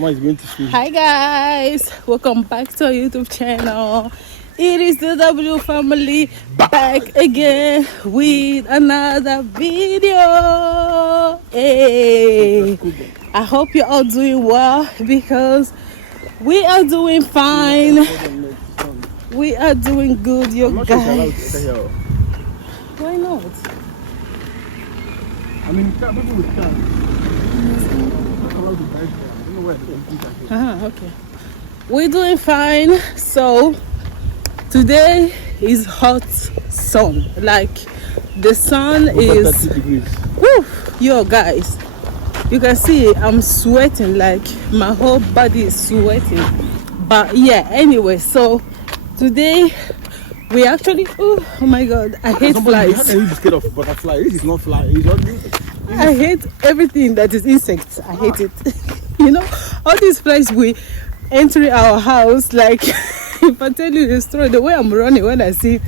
Mama is going to school. Hi guys, welcome back to our YouTube channel. It is the W family back again with another video. Hey, I hope you're all doing well because we are doing fine. We are doing good, you guys. Why not? I mean, people with cars. Okay. We're doing fine. So today is hot sun. Like the sun is 30 degrees. Woo, yo guys, you can see I'm sweating, like my whole body is sweating. But yeah, anyway, so today we actually oh my god, I hate flies. How can you be scared of butterfly? This is not fly. It's only. I hate everything that is insects. I hate it. You know, all these flies we entering our house, like if I tell you the story, the way I'm running when I see it,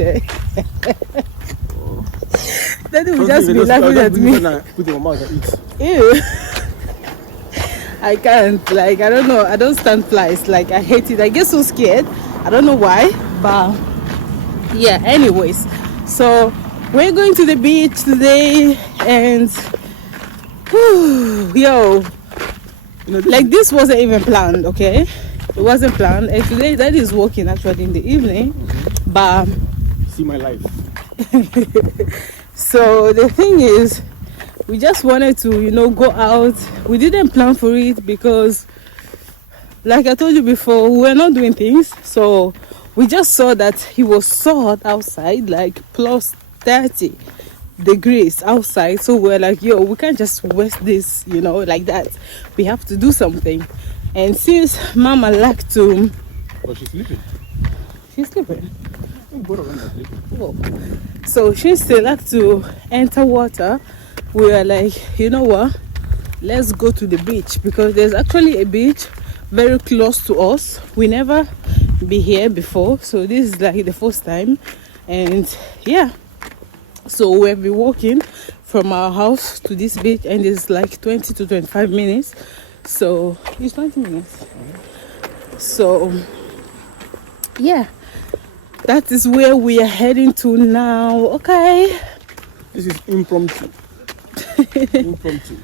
then it will just be laughing at me. Put in my mouth and eat. Ew. I can't, like, I don't know, I don't stand flies, like I hate it. I get so scared, I don't know why, but yeah, anyways, so we're going to the beach today and yo, you know, like this wasn't even planned, okay? It wasn't planned, and today that is working actually in the evening, but see my life. so the thing is, we just wanted to, you know, go out. We didn't plan for it because, like I told you before, we were not doing things. So we just saw that it was so hot outside, like plus 30 degrees outside. So we're like, yo, we can't just waste this, you know, like that. We have to do something. And since Mama liked to... But she's sleeping. She's sleeping. Both of them are sleeping. Oh. So she still like to enter water. We were like, you know what, let's go to the beach because there's actually a beach very close to us. We never be here before, so this is like the first time. And yeah, so we'll be walking from our house to this beach, and it's like 20 to 25 minutes. So it's 20 minutes. So yeah, that is where we are heading to now. Okay, this is impromptu. Impromptu.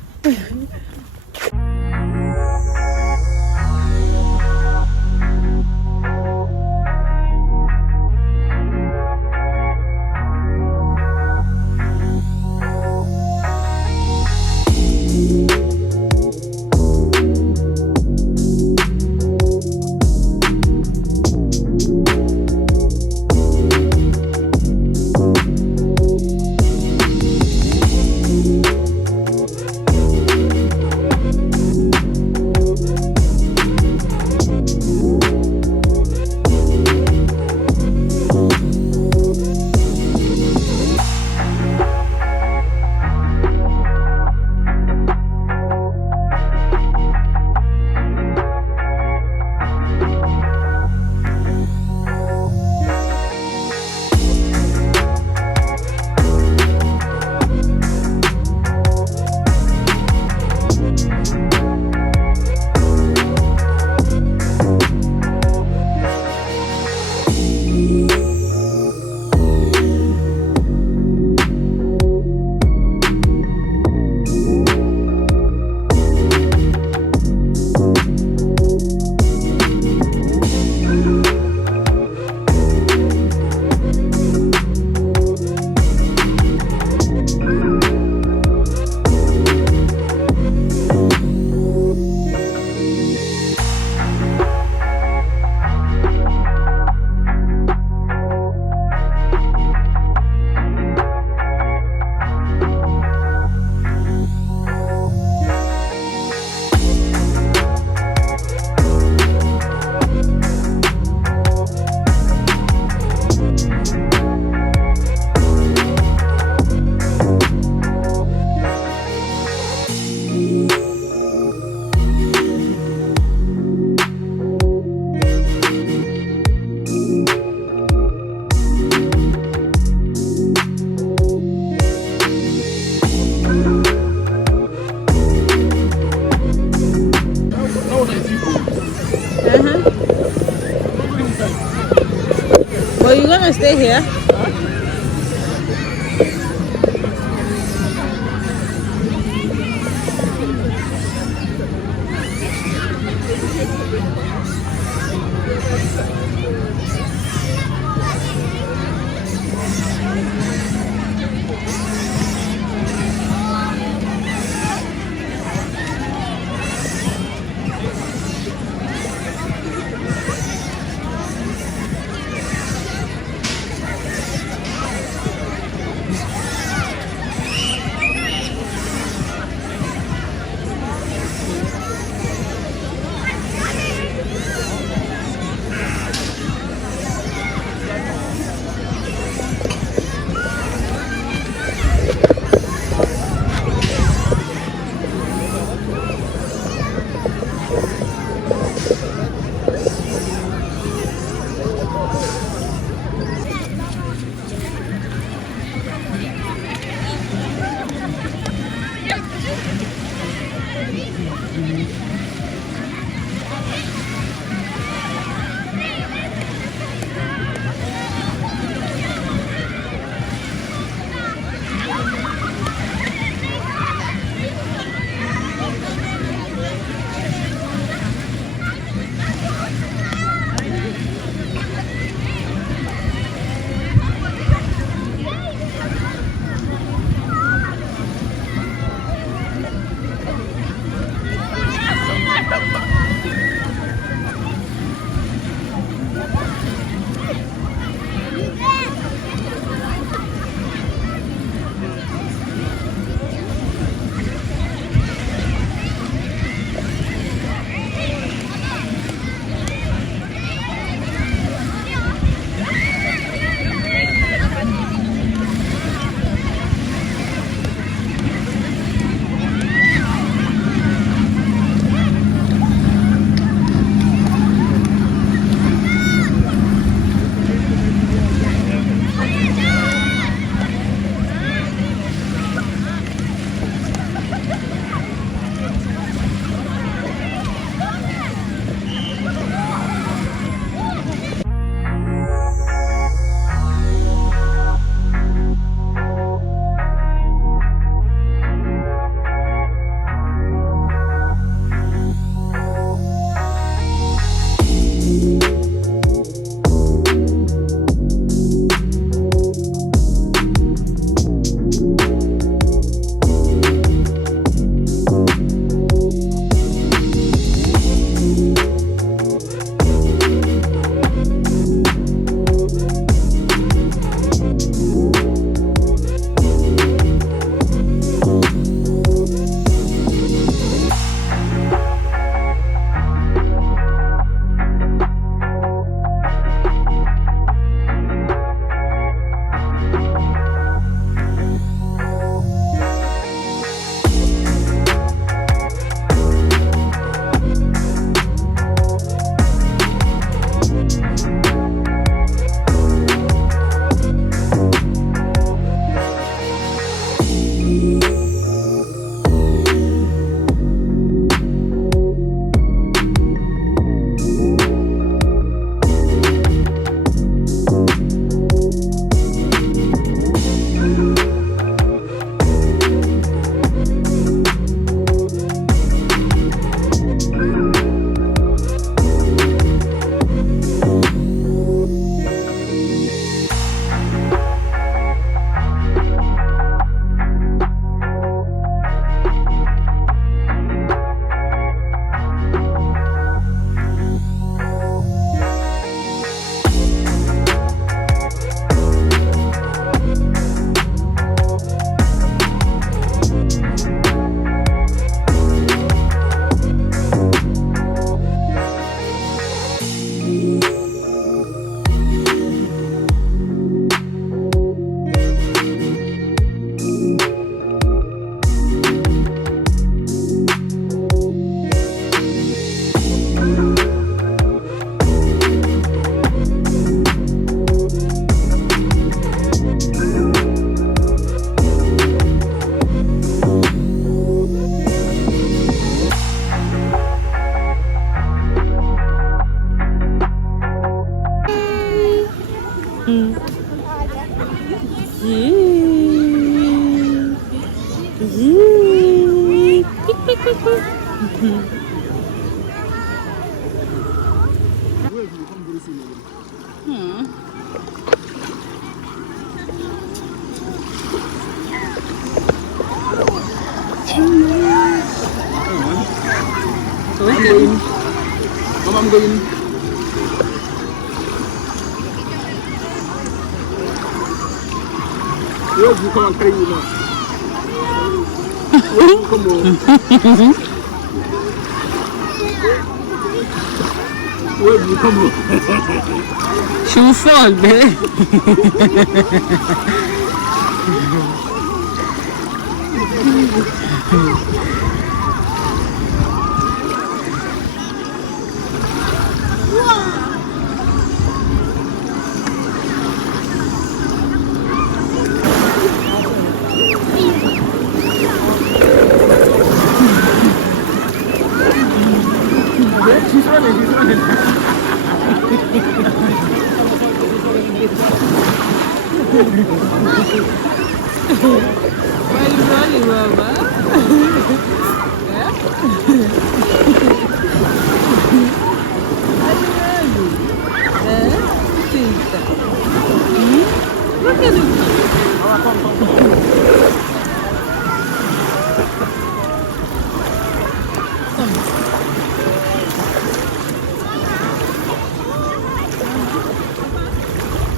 to stay here? I'm going. Where do you come and carry you now? Where do you come on? Where do you come on? She will fall, babe. She's running, she's running. Why are you running, Mama? Look at it.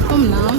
Come now.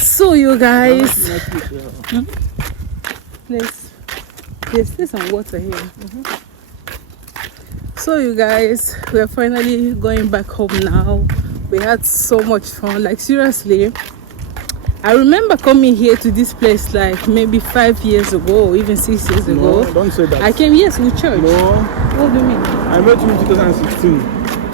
So you guys, there's some water here. So you guys, we're finally going back home now. We had so much fun, like seriously. I remember coming here to this place like maybe 5 years ago, or even 6 years ago. No, don't say that. I came, yes, with church. No. What do you mean? I met you in 2016.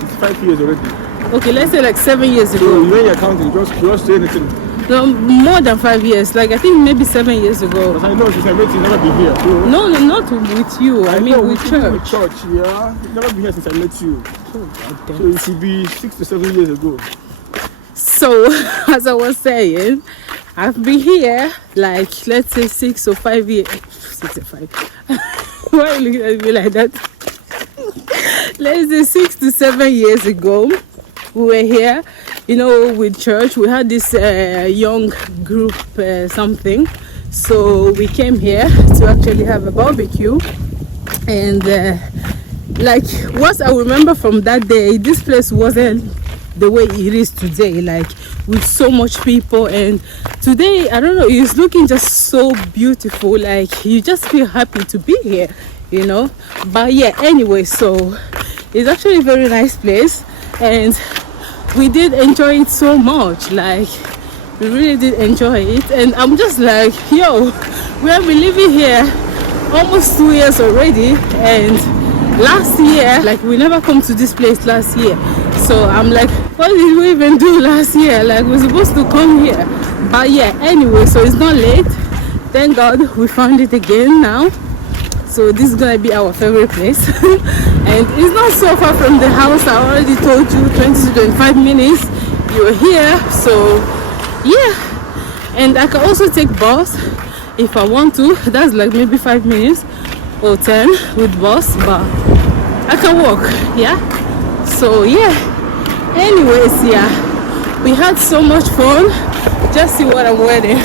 It's 5 years already. Okay, let's say like 7 years So ago. when you're counting, just say anything. No, more than 5 years. Like I think maybe 7 years ago. Because I know since I met you, never been here. So No, not with you. I mean know, with church. Church, yeah. You've never been here since I met you. So it should be 6 to 7 years ago. So, as I was saying, I've been here like let's say 6 or 5 years. 6 or 5. Why are you looking at me like that? Let's say 6 to 7 years ago, we were here, you know, with church. We had this young group something. So we came here to actually have a barbecue. And like what I remember from that day, this place wasn't the way it is today, like with so much people. And today, I don't know, it's looking just so beautiful, like you just feel happy to be here, you know. But yeah, anyway, so it's actually a very nice place. And we did enjoy it so much. Like, we really did enjoy it. And I'm just like, yo, we have been living here almost 2 years already. And last year, like, we never come to this place last year. So I'm like, what did we even do last year? Like, we're supposed to come here. But yeah, anyway, so it's not late. Thank God we found it again now. So this is gonna be our favorite place. And it's not so far from the house. I already told you 20 to 25 minutes you're here. So yeah, and I can also take bus if I want to. That's like maybe 5 minutes or 10 with bus, but I can walk. Yeah, so yeah, anyways, yeah, we had so much fun. Just see what I'm wearing.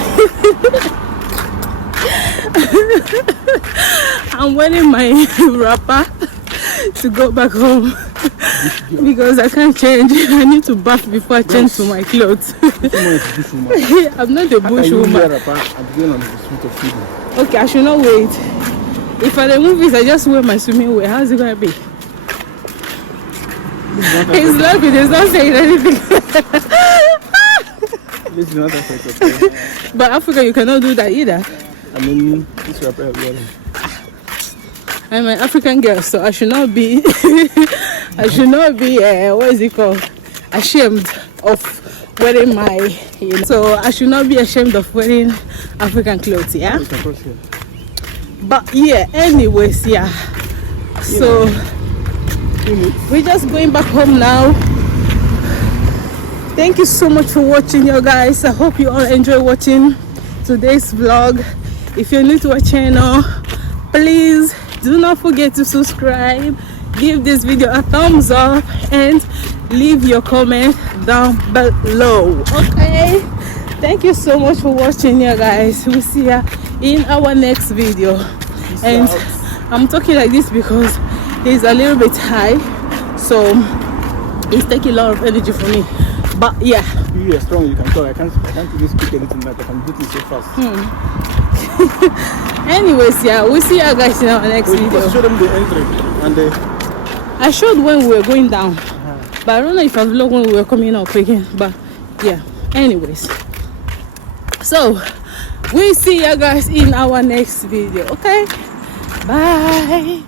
I'm wearing my wrapper to go back home because I can't change. I need to bath before I change to my clothes. I'm not a bush woman. Okay, I should not wait. If I remove it, I just wear my swimming wear. How's it gonna be? He's laughing. He's not saying anything. This is not Africa. But Africa, you cannot do that either. I mean, this rapper is wearing. I'm an African girl, so I should not be. I should not be. What is it called? Ashamed of wearing my. You know, so I should not be ashamed of wearing African clothes. Yeah. But yeah. Anyways, yeah. So we're just going back home now. Thank you so much for watching, you guys. I hope you all enjoy watching today's vlog. If you're new to our channel, please do not forget to subscribe, give this video a thumbs up, and leave your comment down below. Okay, thank you so much for watching, you guys. We'll see you in our next video. And I'm talking like this because it's a little bit high, so it's taking a lot of energy for me. But yeah, you are strong, you can talk. I can't really speak anything like I can do things so fast. Anyways, yeah, we'll see you guys in our next video. Show them the entry and I showed when we were going down, but I don't know if I vlogged when we were coming up again. But yeah, anyways, so we'll see you guys in our next video. Okay, bye.